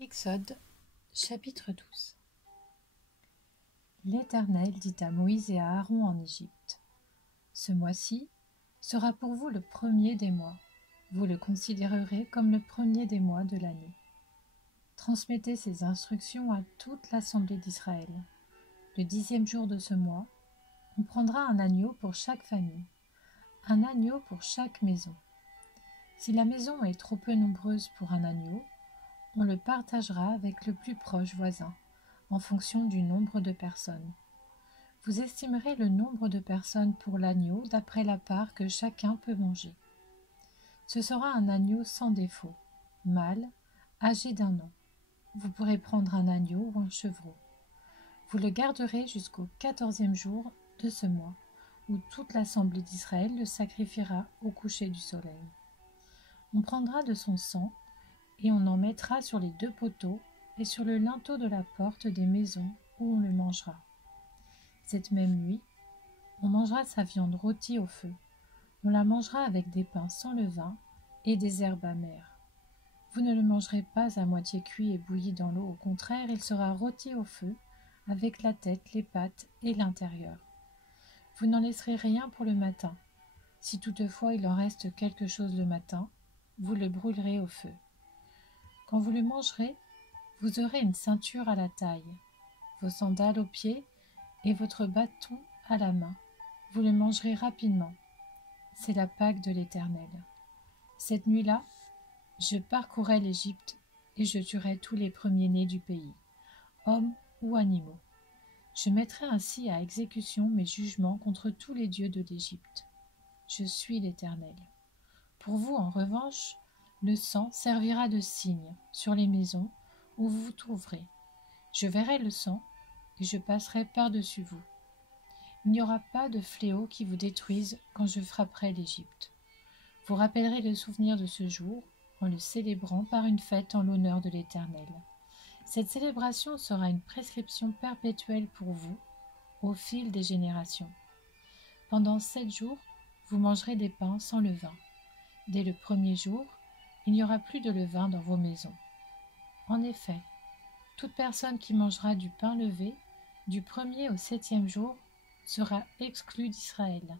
Exode, chapitre 12. L'Éternel dit à Moïse et à Aaron en Égypte: Ce mois-ci sera pour vous le premier des mois. Vous le considérerez comme le premier des mois de l'année. Transmettez ces instructions à toute l'assemblée d'Israël. Le 10e jour de ce mois, on prendra un agneau pour chaque famille, un agneau pour chaque maison. Si la maison est trop peu nombreuse pour un agneau, on le partagera avec le plus proche voisin, en fonction du nombre de personnes. Vous estimerez le nombre de personnes pour l'agneau d'après la part que chacun peut manger. Ce sera un agneau sans défaut, mâle, âgé d'1 an. Vous pourrez prendre un agneau ou un chevreau. Vous le garderez jusqu'au 14e jour de ce mois, où toute l'assemblée d'Israël le sacrifiera au coucher du soleil. On prendra de son sang et on en mettra sur les 2 poteaux et sur le linteau de la porte des maisons où on le mangera. Cette même nuit, on mangera sa viande rôtie au feu. On la mangera avec des pains sans levain et des herbes amères. Vous ne le mangerez pas à moitié cuit et bouilli dans l'eau, au contraire, il sera rôti au feu, avec la tête, les pattes et l'intérieur. Vous n'en laisserez rien pour le matin. Si toutefois il en reste quelque chose le matin, vous le brûlerez au feu. Quand vous le mangerez, vous aurez une ceinture à la taille, vos sandales aux pieds et votre bâton à la main. Vous le mangerez rapidement. C'est la Pâque de l'Éternel. Cette nuit-là, je parcourrai l'Égypte et je tuerai tous les premiers-nés du pays, hommes ou animaux. Je mettrai ainsi à exécution mes jugements contre tous les dieux de l'Égypte. Je suis l'Éternel. Pour vous, en revanche, le sang servira de signe sur les maisons où vous vous trouverez. Je verrai le sang et je passerai par-dessus vous. Il n'y aura pas de fléau qui vous détruise quand je frapperai l'Égypte. Vous rappellerez le souvenir de ce jour en le célébrant par une fête en l'honneur de l'Éternel. Cette célébration sera une prescription perpétuelle pour vous au fil des générations. Pendant 7 jours, vous mangerez des pains sans levain. Dès le 1er jour, il n'y aura plus de levain dans vos maisons. En effet, toute personne qui mangera du pain levé du 1er au 7e jour sera exclue d'Israël.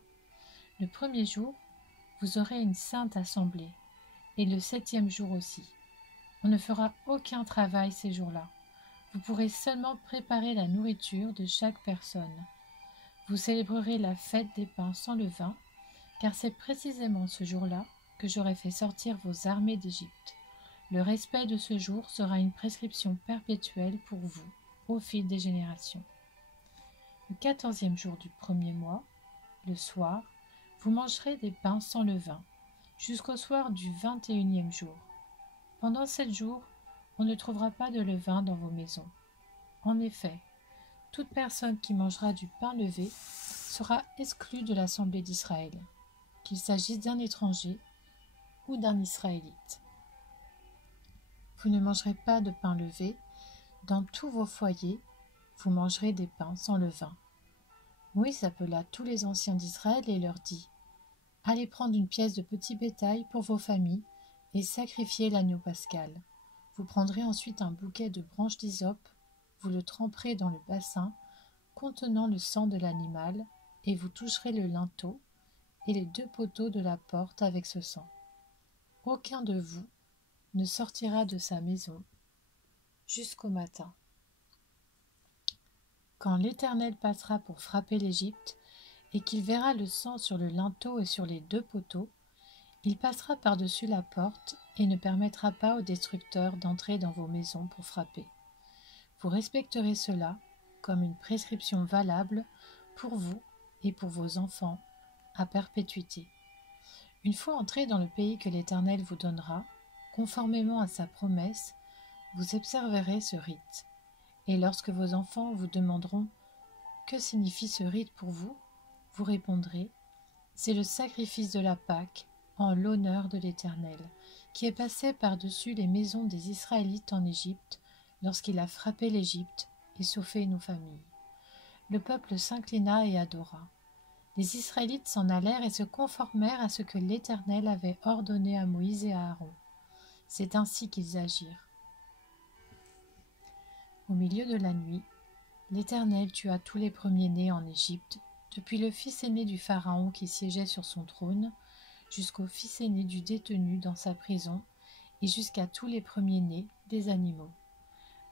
Le 1er jour, vous aurez une sainte assemblée, et le 7e jour aussi. On ne fera aucun travail ces jours-là. Vous pourrez seulement préparer la nourriture de chaque personne. Vous célébrerez la fête des pains sans levain, car c'est précisément ce jour-là que j'aurai fait sortir vos armées d'Égypte. Le respect de ce jour sera une prescription perpétuelle pour vous, au fil des générations. Le 14e jour du 1er mois, le soir, vous mangerez des pains sans levain, jusqu'au soir du 21e jour. Pendant 7 jours, on ne trouvera pas de levain dans vos maisons. En effet, toute personne qui mangera du pain levé sera exclue de l'assemblée d'Israël, qu'il s'agisse d'un étranger ou d'un Israélite. Vous ne mangerez pas de pain levé. Dans tous vos foyers, vous mangerez des pains sans levain. Moïse appela tous les anciens d'Israël et leur dit: Allez prendre une pièce de petit bétail pour vos familles et sacrifiez l'agneau pascal. Vous prendrez ensuite un bouquet de branches d'hysope, vous le tremperez dans le bassin contenant le sang de l'animal et vous toucherez le linteau et les 2 poteaux de la porte avec ce sang. Aucun de vous ne sortira de sa maison jusqu'au matin. Quand l'Éternel passera pour frapper l'Égypte et qu'il verra le sang sur le linteau et sur les 2 poteaux, il passera par-dessus la porte et ne permettra pas aux destructeurs d'entrer dans vos maisons pour frapper. Vous respecterez cela comme une prescription valable pour vous et pour vos enfants à perpétuité. Une fois entrés dans le pays que l'Éternel vous donnera, conformément à sa promesse, vous observerez ce rite. Et lorsque vos enfants vous demanderont « Que signifie ce rite pour vous ?», vous répondrez « C'est le sacrifice de la Pâque en l'honneur de l'Éternel, qui est passé par-dessus les maisons des Israélites en Égypte lorsqu'il a frappé l'Égypte et sauvé nos familles. » Le peuple s'inclina et adora. Les Israélites s'en allèrent et se conformèrent à ce que l'Éternel avait ordonné à Moïse et à Aaron. C'est ainsi qu'ils agirent. Au milieu de la nuit, l'Éternel tua tous les premiers-nés en Égypte, depuis le fils aîné du Pharaon qui siégeait sur son trône, jusqu'au fils aîné du détenu dans sa prison, et jusqu'à tous les premiers-nés des animaux.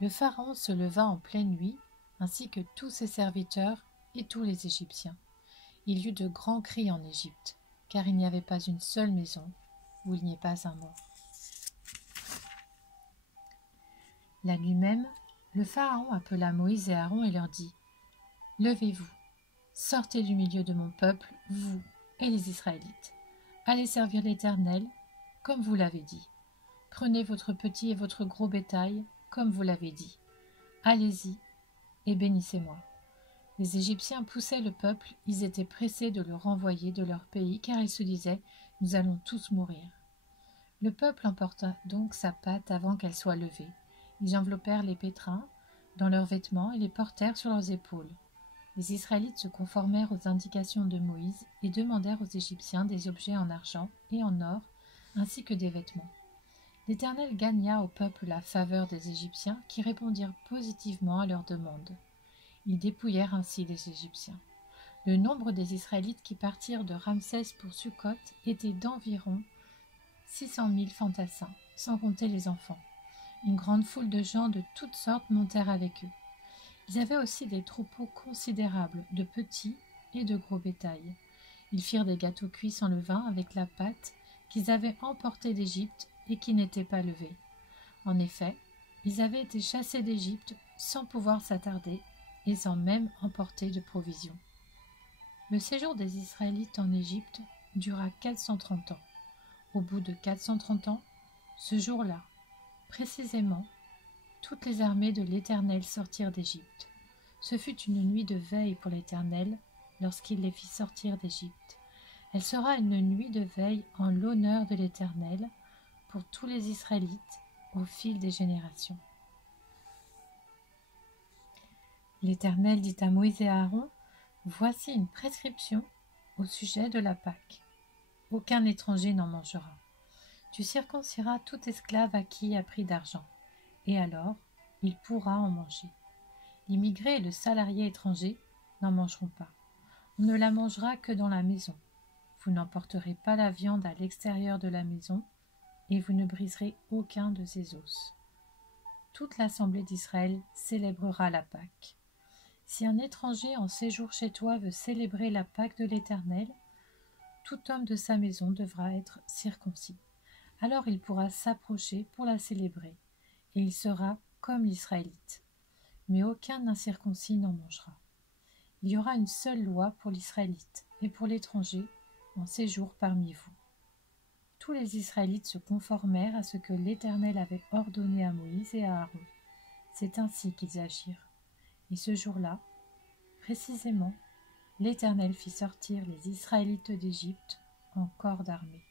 Le Pharaon se leva en pleine nuit, ainsi que tous ses serviteurs et tous les Égyptiens. Il y eut de grands cris en Égypte, car il n'y avait pas une seule maison où il n'y ait pas un mort. La nuit même, le Pharaon appela Moïse et Aaron et leur dit : « Levez-vous, sortez du milieu de mon peuple, vous et les Israélites. Allez servir l'Éternel, comme vous l'avez dit. Prenez votre petit et votre gros bétail, comme vous l'avez dit. Allez-y et bénissez-moi. » Les Égyptiens poussaient le peuple, ils étaient pressés de le renvoyer de leur pays, car ils se disaient : « Nous allons tous mourir. » Le peuple emporta donc sa pâte avant qu'elle soit levée. Ils enveloppèrent les pétrins dans leurs vêtements et les portèrent sur leurs épaules. Les Israélites se conformèrent aux indications de Moïse et demandèrent aux Égyptiens des objets en argent et en or, ainsi que des vêtements. L'Éternel gagna au peuple la faveur des Égyptiens qui répondirent positivement à leurs demandes. Ils dépouillèrent ainsi les Égyptiens. Le nombre des Israélites qui partirent de Ramsès pour Sukkot était d'environ 600 000 fantassins, sans compter les enfants. Une grande foule de gens de toutes sortes montèrent avec eux. Ils avaient aussi des troupeaux considérables de petits et de gros bétail. Ils firent des gâteaux cuits sans levain avec la pâte qu'ils avaient emportée d'Égypte et qui n'était pas levée. En effet, ils avaient été chassés d'Égypte sans pouvoir s'attarder et sans même emporter de provisions. Le séjour des Israélites en Égypte dura 430 ans. Au bout de 430 ans, ce jour-là, précisément, toutes les armées de l'Éternel sortirent d'Égypte. Ce fut une nuit de veille pour l'Éternel lorsqu'il les fit sortir d'Égypte. Elle sera une nuit de veille en l'honneur de l'Éternel pour tous les Israélites au fil des générations. L'Éternel dit à Moïse et à Aaron : « Voici une prescription au sujet de la Pâque. Aucun étranger n'en mangera. Tu circonciras tout esclave acquis à prix d'argent, et alors il pourra en manger. L'immigré et le salarié étranger n'en mangeront pas. On ne la mangera que dans la maison. Vous n'emporterez pas la viande à l'extérieur de la maison, et vous ne briserez aucun de ses os. Toute l'assemblée d'Israël célébrera la Pâque. Si un étranger en séjour chez toi veut célébrer la Pâque de l'Éternel, tout homme de sa maison devra être circoncis. Alors il pourra s'approcher pour la célébrer, et il sera comme l'Israélite. Mais aucun incirconcis n'en mangera. Il y aura une seule loi pour l'Israélite et pour l'étranger en séjour parmi vous. » Tous les Israélites se conformèrent à ce que l'Éternel avait ordonné à Moïse et à Aaron. C'est ainsi qu'ils agirent. Et ce jour-là, précisément, l'Éternel fit sortir les Israélites d'Égypte en corps d'armée.